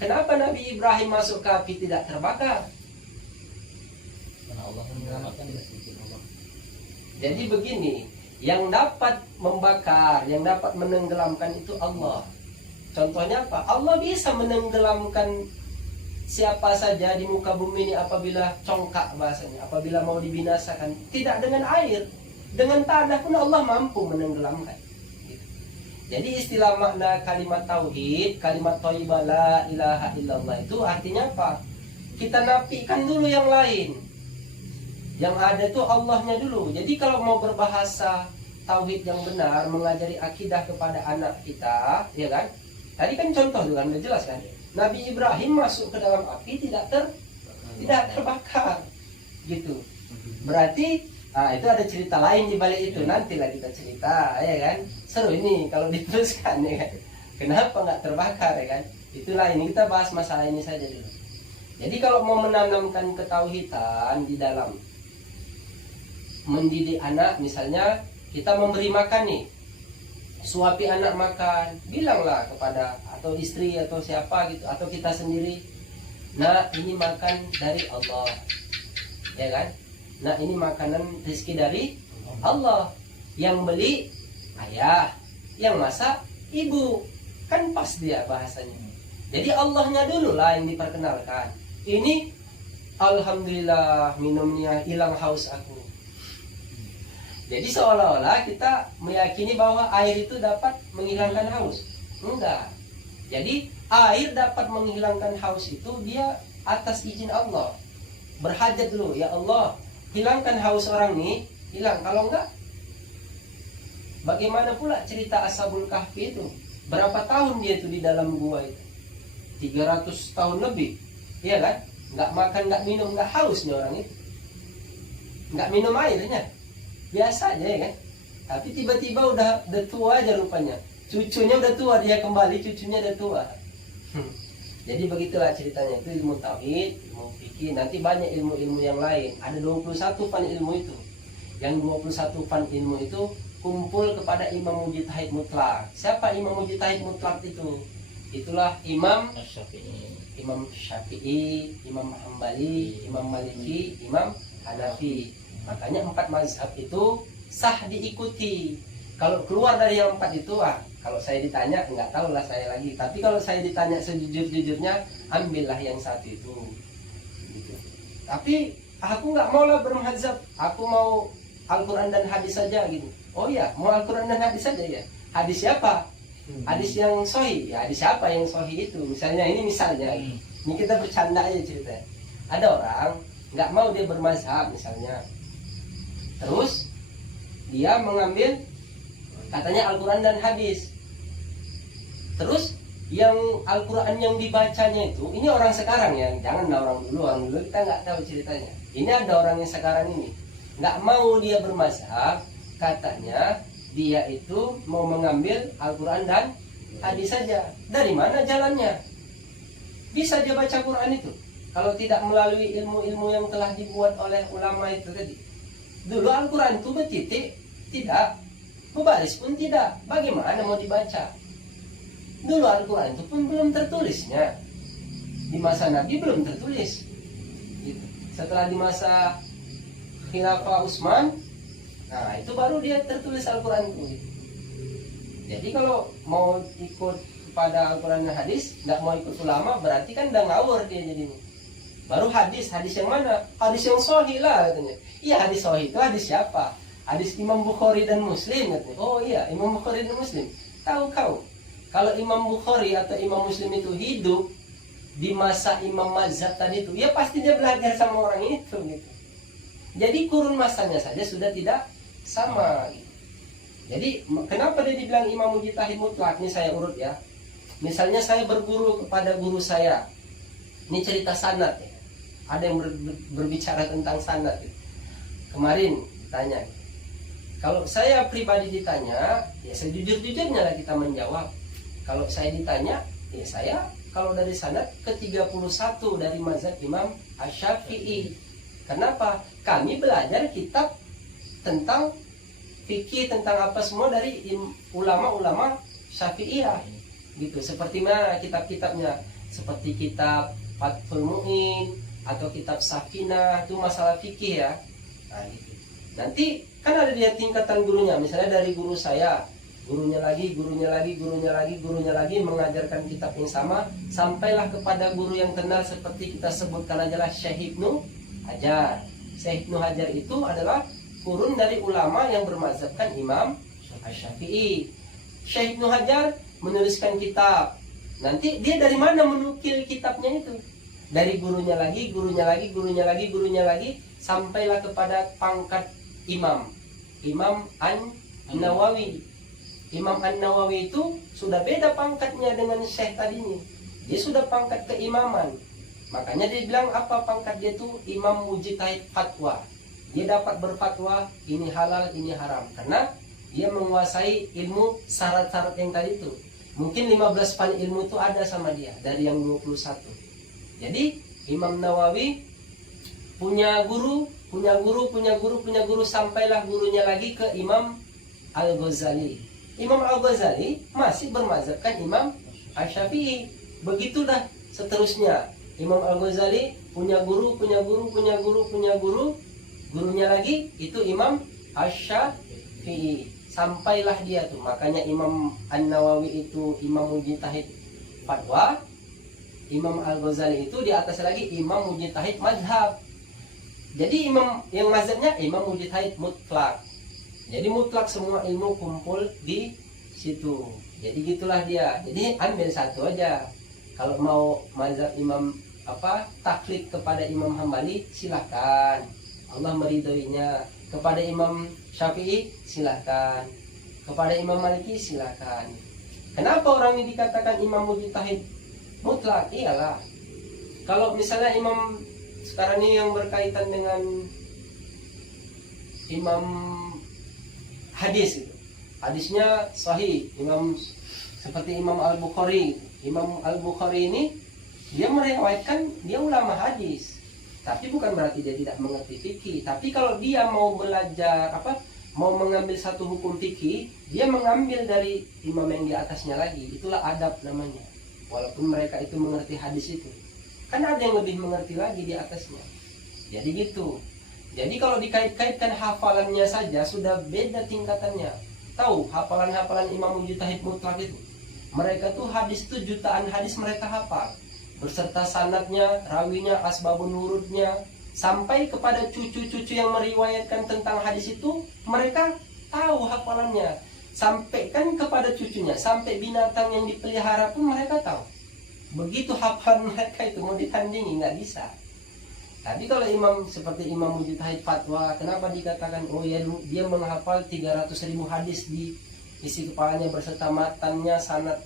Kenapa Nabi Ibrahim masuk ke api tidak terbakar? Karena Allah menyelamatkan dia. Jadi begini, yang dapat membakar, yang dapat menenggelamkan itu Allah. Contohnya apa? Allah bisa menenggelamkan siapa saja di muka bumi ini apabila congkak bahasanya, apabila mau dibinasakan. Tidak dengan air, dengan tanah pun Allah mampu menenggelamkan. Gitu. Jadi istilah makna kalimat tauhid, kalimat thayyibah la ilaha illallah itu artinya apa? Kita nafikan dulu yang lain. Yang ada itu Allahnya dulu. Jadi kalau mau berbahasa tauhid yang benar, mengajari akidah kepada anak kita, ya kan? Tadi kan contoh juga udah jelas kan? Nabi Ibrahim masuk ke dalam api tidak terbakar. Gitu. Berarti itu ada cerita lain di balik itu. Nantilah kita cerita, ya kan? Seru ini kalau diteruskan, ya kan? Kenapa nggak terbakar, ya kan? Itulah ini, kita bahas masalah ini saja dulu. Jadi kalau mau menanamkan ketauhidan di dalam mendidik anak, misalnya kita memberi makan nih, suapi anak makan, bilanglah kepada atau istri atau siapa gitu, atau kita sendiri, nah ini makan dari Allah, ya kan? Nah, ini makanan rezeki dari Allah. Yang beli ayah, yang masak ibu, kan pas dia bahasanya. Jadi Allahnya dulu lah yang diperkenalkan. Ini alhamdulillah minumnya hilang haus aku. Jadi seolah-olah kita meyakini bahwa air itu dapat menghilangkan haus. Enggak. Jadi air dapat menghilangkan haus itu dia atas izin Allah. Berhajat dulu, ya Allah, hilangkan haus orang ini, hilang. Kalau enggak, bagaimana pula cerita Ashabul Kahfi itu? Berapa tahun dia itu di dalam gua itu? 300 tahun lebih. Iya kan? Nggak makan, nggak minum, nggak haus nih orang itu. Nggak minum airnya. Biasa aja ya kan? Tapi tiba-tiba udah tua aja rupanya. Cucunya udah tua, dia kembali, cucunya udah tua. Jadi begitulah ceritanya. Itu ilmu tauhid, ilmu fikih. Nanti banyak ilmu-ilmu yang lain. Ada 21 fan ilmu itu. Yang 21 fan ilmu itu kumpul kepada Imam Mujtahid mutlak. Siapa Imam Mujtahid mutlak itu? Itulah Imam Syafi'i, Imam Hambali, Imam Maliki, Imam Hanafi. Makanya 4 mazhab itu sah diikuti. Kalau keluar dari yang 4 itu, kalau saya ditanya, nggak tahu lah saya lagi. Tapi kalau saya ditanya sejujur-jujurnya, ambillah yang satu itu. Gitu. Tapi aku nggak mau lah bermazhab. Aku mau Al-Quran dan hadis saja gitu. Oh iya, mau Al-Quran dan hadis saja ya. Hadis siapa? Hadis yang sahih. Ya, hadis siapa yang sahih itu? Misalnya ini misalnya. Ini kita bercanda aja cerita. Ada orang nggak mau dia bermazhab misalnya. Terus dia mengambil katanya Al-Quran dan hadis. Terus yang Al-Quran yang dibacanya itu, ini orang sekarang ya, janganlah orang dulu kita nggak tahu ceritanya. Ini ada orang yang sekarang ini nggak mau dia bermazhab, katanya dia itu mau mengambil Al-Quran dan hadis saja. Dari mana jalannya? Bisa dia baca Quran itu kalau tidak melalui ilmu-ilmu yang telah dibuat oleh ulama itu tadi. Dulu Al-Quran itu bertitik, tidak. Berbaris pun tidak. Bagaimana mau dibaca? Dulu Al-Quran itu pun belum tertulisnya. Di masa Nabi belum tertulis. Gitu. Setelah di masa Khilafah Utsman, nah itu baru dia tertulis Al-Quran itu. Jadi kalau mau ikut kepada Al-Quran dan hadis, nggak mau ikut ulama, berarti kan udah ngawur dia jadinya. Baru hadis yang mana? Hadis yang sahih lah katanya. Iya, hadis sahih itu hadis siapa? Hadis Imam Bukhari dan Muslim katanya. Oh iya, Imam Bukhari dan Muslim. Tahu kau, kalau Imam Bukhari atau Imam Muslim itu hidup di masa Imam Mazhab tadi itu, ya pasti dia belajar sama orang itu gitu. Jadi kurun masanya saja sudah tidak sama gitu. Jadi kenapa dia dibilang Imam Mujtahid mutlak? Ini saya urut ya. Misalnya saya berguru kepada guru saya. Ini cerita sanad ya. Ada yang berbicara tentang sanad gitu. Kemarin tanya, kalau saya pribadi ditanya, ya sejujur-jujurnya lah kita menjawab. Kalau saya ditanya, ya saya kalau dari sanad ke-31 dari mazhab Imam Asy-Syafi'i. Kenapa? Kami belajar kitab tentang fikih, tentang apa semua dari ulama-ulama Syafi'iyah. Gitu. Seperti mana kitab-kitabnya? Seperti kitab Fathul Mu'in atau kitab Safinah, itu masalah fikih ya. Nah, gitu. Nanti kan ada dia tingkatan gurunya, misalnya dari guru saya, gurunya lagi mengajarkan kitab yang sama, sampailah kepada guru yang kenal seperti kita sebutkan aja lah Syekh Ibnu Hajar. Syekh Ibnu Hajar itu adalah kurun dari ulama yang bermazhabkan Imam Asy-Syafi'i. Syekh Ibnu Hajar menuliskan kitab. Nanti dia dari mana menukil kitabnya itu? Dari gurunya lagi, sampailah kepada pangkat Imam An-Nawawi. Imam An-Nawawi itu sudah beda pangkatnya dengan Syekh tadi ini. Dia sudah pangkat keimaman. Makanya dia bilang apa pangkat dia itu? Imam Mujtahid fatwa. Dia dapat berfatwa ini halal, ini haram. Karena dia menguasai ilmu syarat-syarat yang tadi itu. Mungkin 15 fan ilmu itu ada sama dia dari yang 21. Jadi Imam Nawawi punya guru, sampailah gurunya lagi ke Imam Al-Ghazali. Imam Al-Ghazali masih bermazhabkan Imam Asy-Syafi'i. Begitulah seterusnya. Imam Al-Ghazali punya guru, gurunya lagi itu Imam Asy-Syafi'i. Sampailah dia tuh, makanya Imam An-Nawawi itu Imam Mujtahid fatwa, Imam Al-Ghazali itu di atas lagi Imam Mujtahid mazhab. Jadi imam yang mazhabnya Imam Mujtahid mutlak. Jadi mutlak semua ilmu kumpul di situ. Jadi gitulah dia. Jadi ambil satu aja. Kalau mau mazhab Imam taklid kepada Imam Hambali silahkan, Allah meridhoinya. Kepada Imam Syafi'i silahkan, kepada Imam Maliki silahkan. Kenapa orang ini dikatakan Imam Mujtahid mutlak? Iyalah, kalau misalnya imam sekarang ini yang berkaitan dengan imam hadis itu, hadisnya sahih, imam seperti Imam Al-Bukhari. Imam Al-Bukhari ini dia meriwayatkan, dia ulama hadis, tapi bukan berarti dia tidak mengerti fikih. Tapi kalau dia mau belajar mau mengambil satu hukum fikih, dia mengambil dari imam yang di atasnya lagi. Itulah adab namanya. Walaupun mereka itu mengerti hadis itu, kan ada yang lebih mengerti lagi di atasnya. Jadi gitu. Jadi kalau dikait-kaitkan hafalannya saja sudah beda tingkatannya. Tahu hafalan-hafalan Imam Mujtahid mutlak itu, mereka tuh hadis tuh jutaan hadis mereka hafal, berserta sanadnya, rawinya, asbabun nurudnya, sampai kepada cucu-cucu yang meriwayatkan tentang hadis itu mereka tahu hafalannya, sampaikan kepada cucunya, sampai binatang yang dipelihara pun mereka tahu. Begitu hafalan mereka itu, mau ditandingi nggak bisa. Tapi kalau imam seperti Imam Mujtahid fatwa, kenapa dikatakan oh ya dia menghafal 300.000 hadis di isi kepalanya berserta matannya, sanad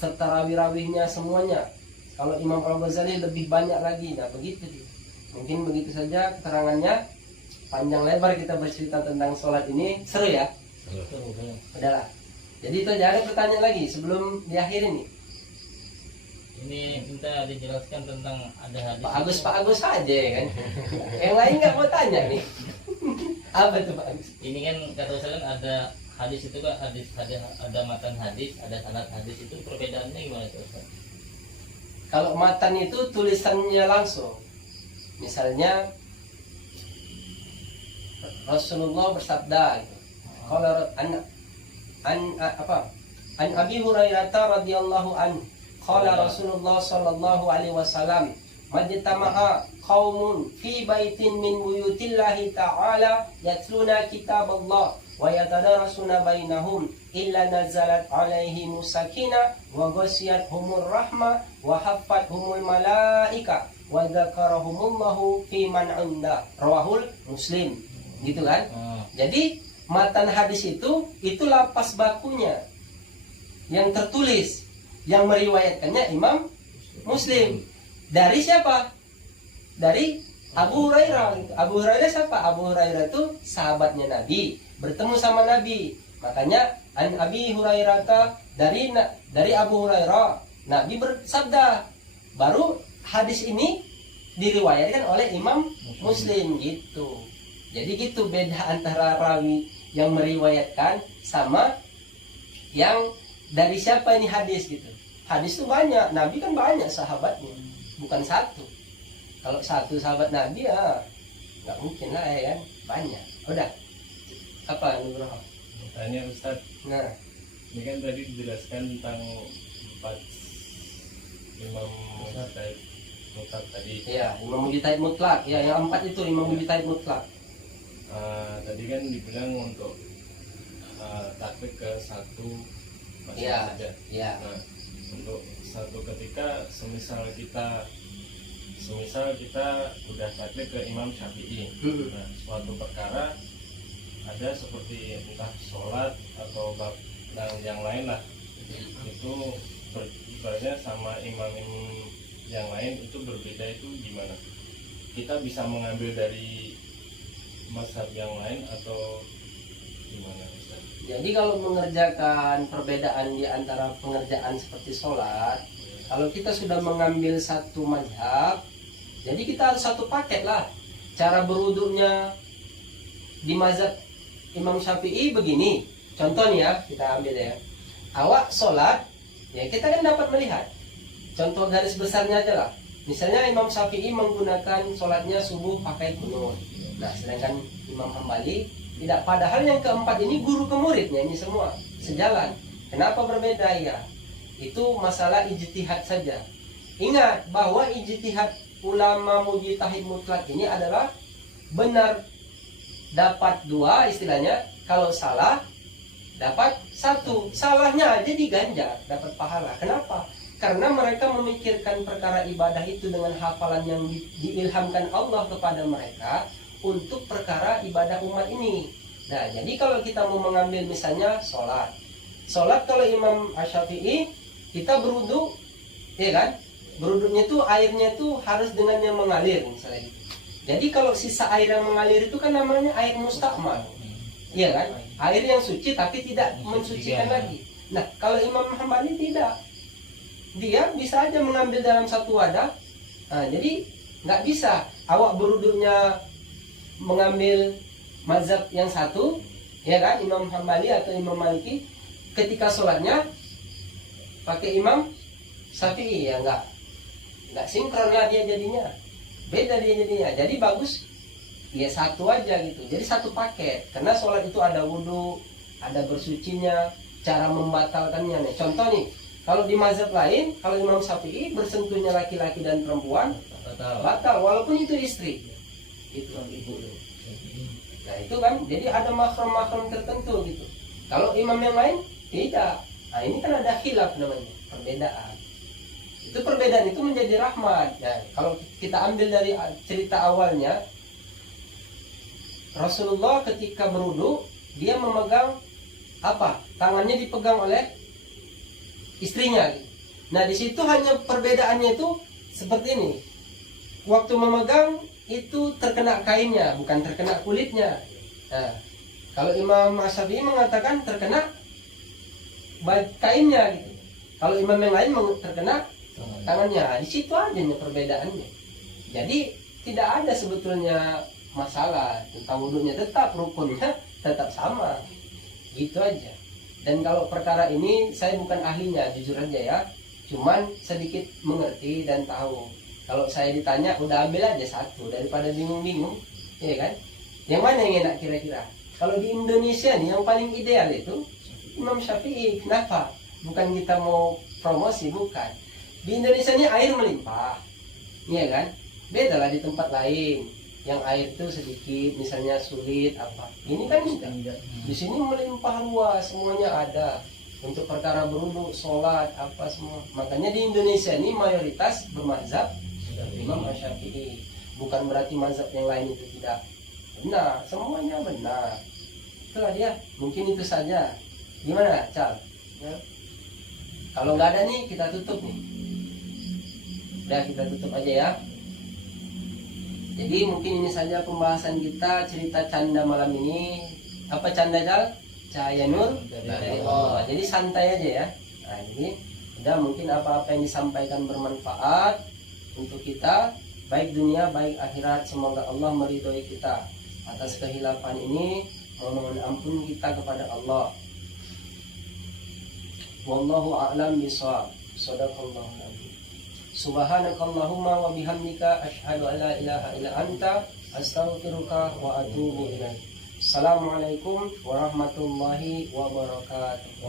serta rawi-rawinya semuanya. Kalau Imam Al-Ghazali lebih banyak lagi. Nah begitu dia. Mungkin begitu saja keterangannya. Panjang lebar kita bercerita tentang sholat ini. Seru ya? Seru. Udahlah. Jadi itu aja, ada pertanyaan lagi sebelum diakhiri nih. Ini minta dijelaskan tentang ada hadis. Pak Agus aja kan. Yang lain nggak mau tanya nih. Apa tuh Pak Agus? Ini kan kata saya kan ada hadis itu kan ada matan hadis, ada sanad hadis, itu perbedaannya gimana tuh Ustaz? Kalau matan itu tulisannya langsung. Misalnya Rasulullah bersabda gitu. Kalau an Abi Hurairah radhiyallahu anhu qala Rasulullah sallallahu alaihi wasallam majtama'a qaumun fi baitin min buyutillahi ta'ala yatluna kitaballah wa yatadarasuna bainahum illa nazalat alaihim sakinah wa ghashiyatuhumur rahmah wa haffathumul malaika wa dzakarahumullahu fi man 'inda rawahul Muslim. Gitu kan? Jadi matan hadis itu lapas bakunya yang tertulis, yang meriwayatkannya Imam Muslim. Dari siapa? Dari Abu Hurairah. Abu Hurairah siapa? Abu Hurairah itu sahabatnya Nabi, bertemu sama Nabi. Makanya an Abi Hurairah, dari Abu Hurairah Nabi bersabda. Baru hadis ini diriwayatkan oleh Imam Muslim gitu. Jadi gitu beda antara rawi yang meriwayatkan sama yang dari siapa ini hadis gitu. Hadis itu banyak, Nabi kan banyak sahabatnya, bukan satu. Kalau satu sahabat Nabi ya nggak mungkin lah ya kan, banyak. Udah, apa Nugroho? Tanya Ustaz. Nah, Ini kan tadi dijelaskan tentang 4 Imam Mujtahid mutlak tadi. iya Imam Mujtahid mutlak, ya yang 4 itu Imam Mujtahid mutlak. Tadi kan dibilang untuk taklid ke satu masjid Iya, saja. iya. Nah, untuk satu ketika semisal kita udah taklid ke Imam Syafi'i. Nah, suatu perkara ada seperti entah sholat atau bab dan yang lain lah, itu ibaratnya sama imam yang lain itu berbeda, itu gimana? Kita bisa mengambil dari mazhab yang lain atau gimana Ustaz? Jadi kalau mengerjakan perbedaan di antara pengerjaan seperti sholat, kalau kita sudah mengambil satu mazhab, jadi kita harus satu paket lah. Cara berwudunya di mazhab Imam Syafi'i begini. Contoh nih ya, kita ambil ya. Awak sholat, ya kita kan dapat melihat. Contoh garis besarnya aja lah. Misalnya Imam Syafi'i menggunakan sholatnya subuh pakai kunut. Nah, sedangkan Imam Hambali tidak. Padahal yang keempat ini guru ke muridnya ini semua sejalan. Kenapa berbeda ya? Itu masalah ijtihad saja. Ingat bahwa ijtihad ulama mujtahid mutlak ini adalah benar dapat 2 istilahnya. Kalau salah dapat 1. Salahnya aja diganjar, dapat pahala. Kenapa? Karena mereka memikirkan perkara ibadah itu dengan hafalan yang diilhamkan Allah kepada mereka untuk perkara ibadah umat ini. Nah, jadi kalau kita mau mengambil misalnya sholat kalau Imam Syafi'i kita berudu, ya kan? Beruduknya itu airnya itu harus dengan yang mengalir misalnya. Jadi kalau sisa air yang mengalir itu kan namanya air mustakmal, iya kan? Air yang suci tapi tidak mensucikan lagi. Nah, kalau Imam Hambali tidak. Dia bisa aja mengambil dalam satu wadah. Nah, jadi nggak bisa awak beruduknya mengambil mazhab yang satu, ya kan, Imam Hambali atau Imam Maliki, ketika sholatnya pakai Imam Syafi'i, ya nggak sinkron lah dia jadinya, beda dia jadinya. Jadi bagus ya satu aja gitu, jadi satu paket. Karena sholat itu ada wudhu, ada bersucinya, cara membatalkannya nih. Contoh nih, kalau di mazhab lain, kalau Imam Syafi'i bersentuhnya laki-laki dan perempuan batal, walaupun itu istri, itu ibu. Nah itu kan, jadi ada makram-makram tertentu gitu. Kalau imam yang lain tidak. Nah ini kan ada khilaf namanya, perbedaan. Itu perbedaan itu menjadi rahmat. Nah, kalau kita ambil dari cerita awalnya, Rasulullah ketika berwudu dia memegang apa? Tangannya dipegang oleh istrinya. Nah di situ hanya perbedaannya itu seperti ini. Waktu memegang itu terkena kainnya, bukan terkena kulitnya. Nah, kalau Imam Syafi'i mengatakan terkena kainnya gitu. Kalau imam yang lain terkena tangannya. Di situ aja perbedaannya. Jadi tidak ada sebetulnya masalah tentang wudunya, tetap rukunnya tetap sama. Gitu aja. Dan kalau perkara ini saya bukan ahlinya, jujur aja ya. Cuman sedikit mengerti dan tahu. Kalau saya ditanya, udah ambil aja satu daripada bingung-bingung, ya kan? Yang mana yang enak kira-kira? Kalau di Indonesia nih yang paling ideal itu Imam Syafi'i. Kenapa? Bukan kita mau promosi, bukan. Di Indonesia ini air melimpah, ya kan? Beda lah di tempat lain. Yang air itu sedikit, misalnya sulit apa. Ini kan enggak. Di sini melimpah ruas, semuanya ada. Untuk perkara berwudu, sholat, apa semua. Makanya di Indonesia ini mayoritas bermazhab Imam Syafi'i. Bukan berarti mazhab yang lain itu tidak benar. Semuanya benar. Itulah dia. Mungkin itu saja. Gimana, Cal? Ya. Kalau nggak ada nih, kita tutup nih. Udah, kita tutup aja ya. Jadi mungkin ini saja pembahasan kita, cerita canda malam ini. Apa canda, Cal? Cahaya Nur? Oh, jadi santai aja ya. Nah, jadi udah, mungkin apa-apa yang disampaikan bermanfaat untuk kita, baik dunia, baik akhirat. Semoga Allah meridhoi kita. Atas kehilafan ini, mohon ampun kita kepada Allah. Wallahu a'lam bishawab. Shadaqallahu alazim. Subhanakallahumma wa bihamdika asyhadu an la ilaha illa anta astaghfiruka wa atubu ilaik. Assalamualaikum warahmatullahi wabarakatuh.